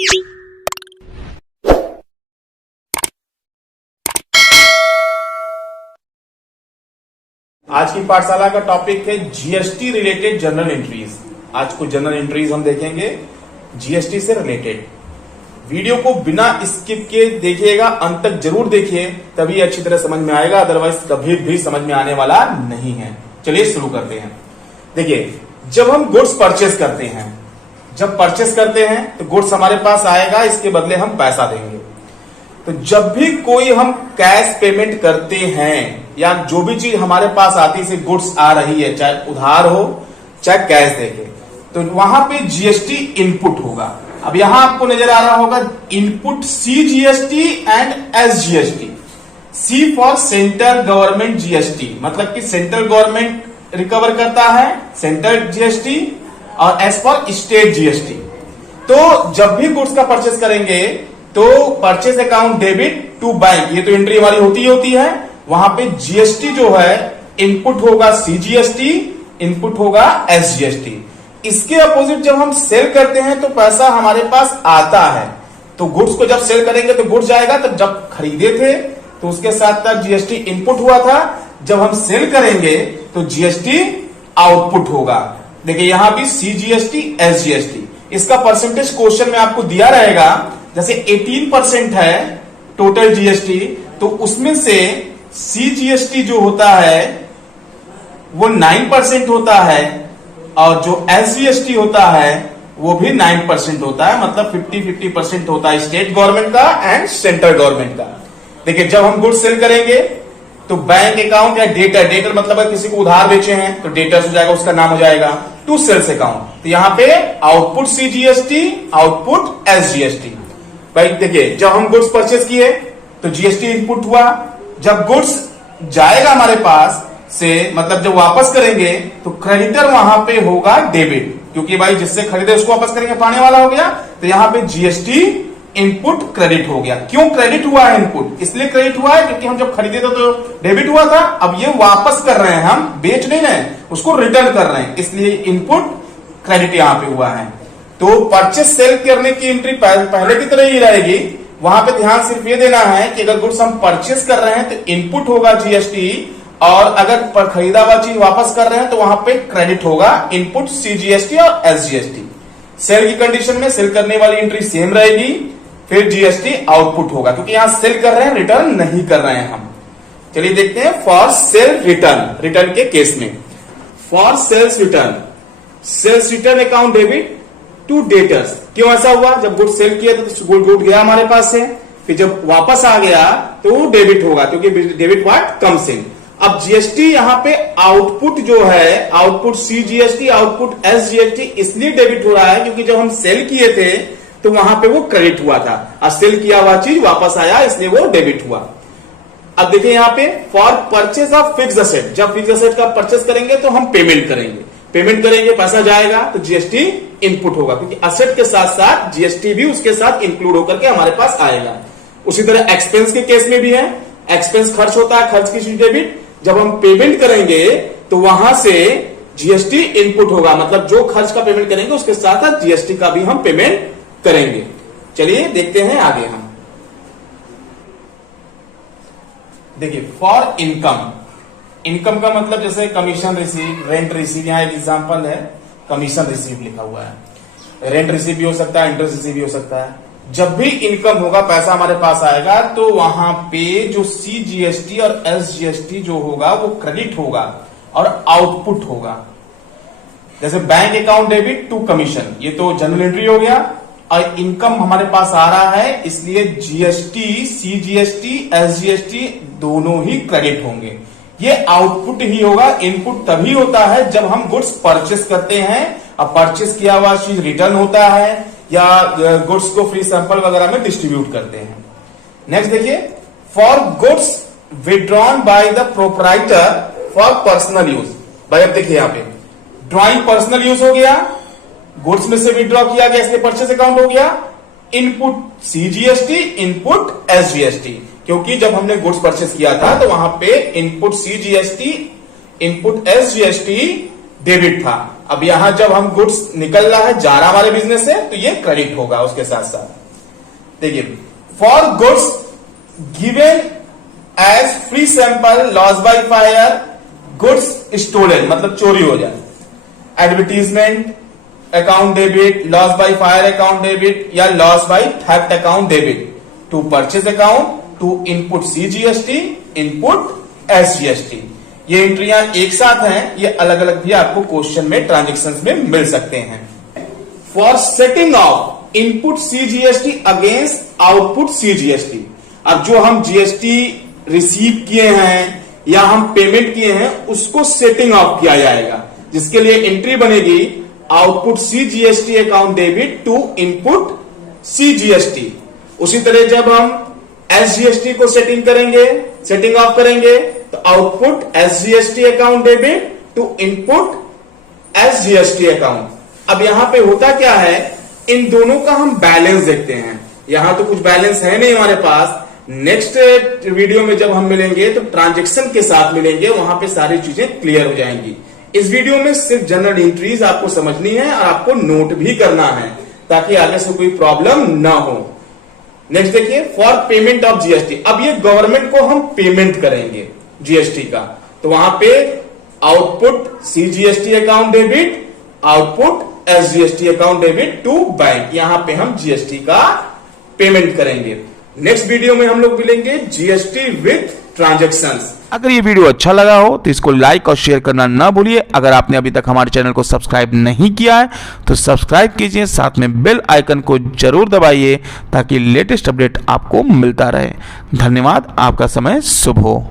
आज की पाठशाला का टॉपिक है जीएसटी रिलेटेड जनरल एंट्रीज। आज कुछ जनरल एंट्रीज हम देखेंगे जीएसटी से रिलेटेड। वीडियो को बिना स्किप के देखिएगा, अंत तक जरूर देखिए, तभी अच्छी तरह समझ में आएगा, अदरवाइज कभी भी समझ में आने वाला नहीं है। चलिए शुरू करते हैं। देखिए, जब हम गुड्स परचेस करते हैं, तो गुड्स हमारे पास आएगा, इसके बदले हम पैसा देंगे। तो जब भी कोई हम कैश पेमेंट करते हैं या जो भी चीज हमारे पास आती से गुड्स आ रही है, चाहे उधार हो चाहे कैश देके, तो वहां पे जीएसटी इनपुट होगा। अब यहां आपको नजर आ रहा होगा input CGST and SGST. C for central government GST, मतलब कि सेंट्रल गवर्नमेंट रिकवर करता है सेंट्रल जीएसटी, और एस फॉर स्टेट जीएसटी। तो जब भी गुड्स का परचेस करेंगे तो purchase account debit to bank, ये तो एंट्री हमारी होती है। वहां पे जीएसटी जो है इनपुट होगा सीजीएसटी, इनपुट होगा एसजीएसटी। इसके अपोजिट जब हम सेल करते हैं तो पैसा हमारे पास आता है। तो गुड्स को जब सेल करेंगे तो गुड्स जाएगा, तो जब खरीदे थे तो उसके साथ साथ जीएसटी इनपुट हुआ था। जब हम सेल करेंगे तो जीएसटी आउटपुट होगा। देखिए यहां भी सीजीएसटी एसजीएसटी, इसका परसेंटेज क्वेश्चन में आपको दिया रहेगा। जैसे 18% है टोटल जीएसटी, तो उसमें से सीजीएसटी जो होता है वो 9% होता है, और जो एसजीएसटी होता है वो भी 9% होता है। मतलब 50-50% होता है स्टेट गवर्नमेंट का एंड सेंट्रल गवर्नमेंट का। देखिए, जब हम गुड्स सेल करेंगे तो बैंक अकाउंट या डेटर मतलब अगर किसी को उधार बेचे हैं तो डेटर्स हो जाएगा, उसका नाम हो जाएगा टू सेल्स अकाउंट। तो यहां पे आउटपुट सीजीएसटी, आउटपुट एसजीएसटी। भाई देखिए, जब हम गुड्स परचेस किए तो जीएसटी इनपुट हुआ। जब गुड्स जाएगा हमारे पास से, मतलब जब वापस करेंगे तो क्रेडिटर वहां पे होगा डेबिट, क्योंकि भाई जिससे खरीदे उसको वापस करेंगे, पाने वाला हो गया। तो यहां पे जीएसटी इनपुट क्रेडिट हो गया। क्यों क्रेडिट हुआ है इनपुट? इसलिए क्रेडिट हुआ है क्योंकि हम जब खरीदे थे तो डेबिट हुआ था, अब ये वापस कर रहे हैं, हम बेच नहीं रहे, उसको रिटर्न कर रहे हैं, इसलिए इनपुट क्रेडिट यहां पे हुआ है। तो परचेस सेल करने की एंट्री पहले की तरह ही रहेगी। वहां पे ध्यान सिर्फ ये देना है कि अगर गुड्स हम परचेस कर रहे हैं तो इनपुट होगा जीएसटी, और अगर खरीदा हुआ चीज वापस कर रहे हैं तो वहां पे क्रेडिट होगा इनपुट सीजीएसटी और एसजीएसटी। सेल की कंडीशन में सेल करने वाली एंट्री सेम रहेगी, फिर जीएसटी आउटपुट होगा, क्योंकि यहां सेल कर रहे हैं, रिटर्न नहीं कर रहे हैं हम। चलिए देखते हैं फॉर सेल रिटर्न के केस में। For sales return account debit to debtors. क्यों ऐसा हुआ? जब गुड सेल किया तो गुड गया हमारे पास से, फिर जब वापस आ गया तो डेबिट होगा, क्योंकि डेबिट व्हाट कम्स इन। अब जीएसटी यहां पे आउटपुट जो है, आउटपुट सीजीएसटी, आउटपुट एसजीएसटी इसलिए डेबिट हो रहा है क्योंकि जब हम सेल किए थे तो वहां पे वो क्रेडिट हुआ था, और सेल किया हुआ चीज वापस आया, इसलिए वो डेबिट हुआ। अब देखिए यहां पे for purchase of fix asset, जब फिक्स असेट का परचेस करेंगे तो हम पेमेंट करेंगे, पैसा जाएगा तो जीएसटी इनपुट होगा, क्योंकि असेट के साथ साथ जीएसटी भी उसके साथ इंक्लूड होकर के हमारे पास आएगा। उसी तरह एक्सपेंस के केस में भी है, एक्सपेंस खर्च होता है, खर्च की चीज डेबिट। जब हम पेमेंट करेंगे तो वहां से जीएसटी इनपुट होगा, मतलब जो खर्च का पेमेंट करेंगे उसके साथ साथ जीएसटी का भी हम पेमेंट करेंगे। चलिए देखते हैं आगे हम। देखिए फॉर इनकम का मतलब जैसे कमीशन रिसीव, रेंट रिसीव, यहां एक एग्जांपल है, कमीशन रिसीव लिखा हुआ है। रेंट रिसीव भी हो सकता है, इंटरेस्ट रिसीव भी हो सकता है। जब भी इनकम होगा, पैसा हमारे पास आएगा, तो वहां पे जो सीजीएसटी और एसजीएसटी जो होगा वो क्रेडिट होगा और आउटपुट होगा। जैसे bank account debit to commission, ये तो जनरल एंट्री हो गया, और इनकम हमारे पास आ रहा है, इसलिए जीएसटी, सीजीएसटी, एसजीएसटी दोनों ही क्रेडिट होंगे। ये आउटपुट ही होगा। इनपुट तभी होता है जब हम गुड्स परचेस करते हैं, अब परचेस किया हुआ चीज रिटर्न होता है या गुड्स को फ्री सैंपल वगैरह में डिस्ट्रीब्यूट करते हैं। नेक्स्ट देखिए, for goods withdrawn by the proprietor for personal use. भाई अब देखिए यहां पे ड्रॉइंग पर्सनल यूज हो गया, गुड्स में से विड्रॉ किया गया इसलिए परचेस अकाउंट हो गया। इनपुट सीजीएसटी, इनपुट एसजीएसटी, क्योंकि जब हमने गुड्स परचेस किया था तो वहां पे input CGST, input SGST debit था, अब यहां जब हम गुड्स निकल रहा है, जा रहा हमारे बिजनेस से, तो ये क्रेडिट होगा उसके साथ साथ। देखिए, for goods given as free sample loss by fire, goods stolen मतलब चोरी हो जाए, advertisement account debit, loss by fire account debit या loss by theft account debit, to purchase account, to input CGST, input SGST. ये एंट्रियां एक साथ हैं, ये अलग अलग भी आपको क्वेश्चन में ट्रांजेक्शंस में मिल सकते हैं। For setting of input CGST against output CGST, अब जो हम जीएसटी रिसीव किए हैं या हम पेमेंट किए हैं उसको सेटिंग ऑफ किया जाएगा, जिसके लिए एंट्री बनेगी output CGST account debit to input CGST. उसी तरह जब हम एसजीएसटी को सेटिंग ऑफ करेंगे तो output SGST account debit to input SGST account. अब यहां पे होता क्या है, इन दोनों का हम बैलेंस देखते हैं। यहां तो कुछ बैलेंस है नहीं हमारे पास। नेक्स्ट वीडियो में जब हम मिलेंगे तो ट्रांजैक्शन के साथ मिलेंगे, वहां पे सारी चीजें क्लियर हो जाएंगी। इस वीडियो में सिर्फ जनरल एंट्रीज आपको समझनी है और आपको नोट भी करना है ताकि आगे से कोई प्रॉब्लम ना हो। नेक्स्ट देखिए, फॉर पेमेंट ऑफ जीएसटी, अब ये गवर्नमेंट को हम पेमेंट करेंगे जीएसटी का, तो वहां पे output CGST account debit, output SGST account debit to bank, यहां पे हम जीएसटी का पेमेंट करेंगे। नेक्स्ट वीडियो में हम लोग मिलेंगे जीएसटी विथ ट्रांजैक्शंस। अगर ये वीडियो अच्छा लगा हो तो इसको लाइक और शेयर करना ना भूलिए। अगर आपने अभी तक हमारे चैनल को सब्सक्राइब नहीं किया है तो सब्सक्राइब कीजिए, साथ में बेल आइकन को जरूर दबाइए ताकि लेटेस्ट अपडेट आपको मिलता रहे। धन्यवाद, आपका समय शुभ हो।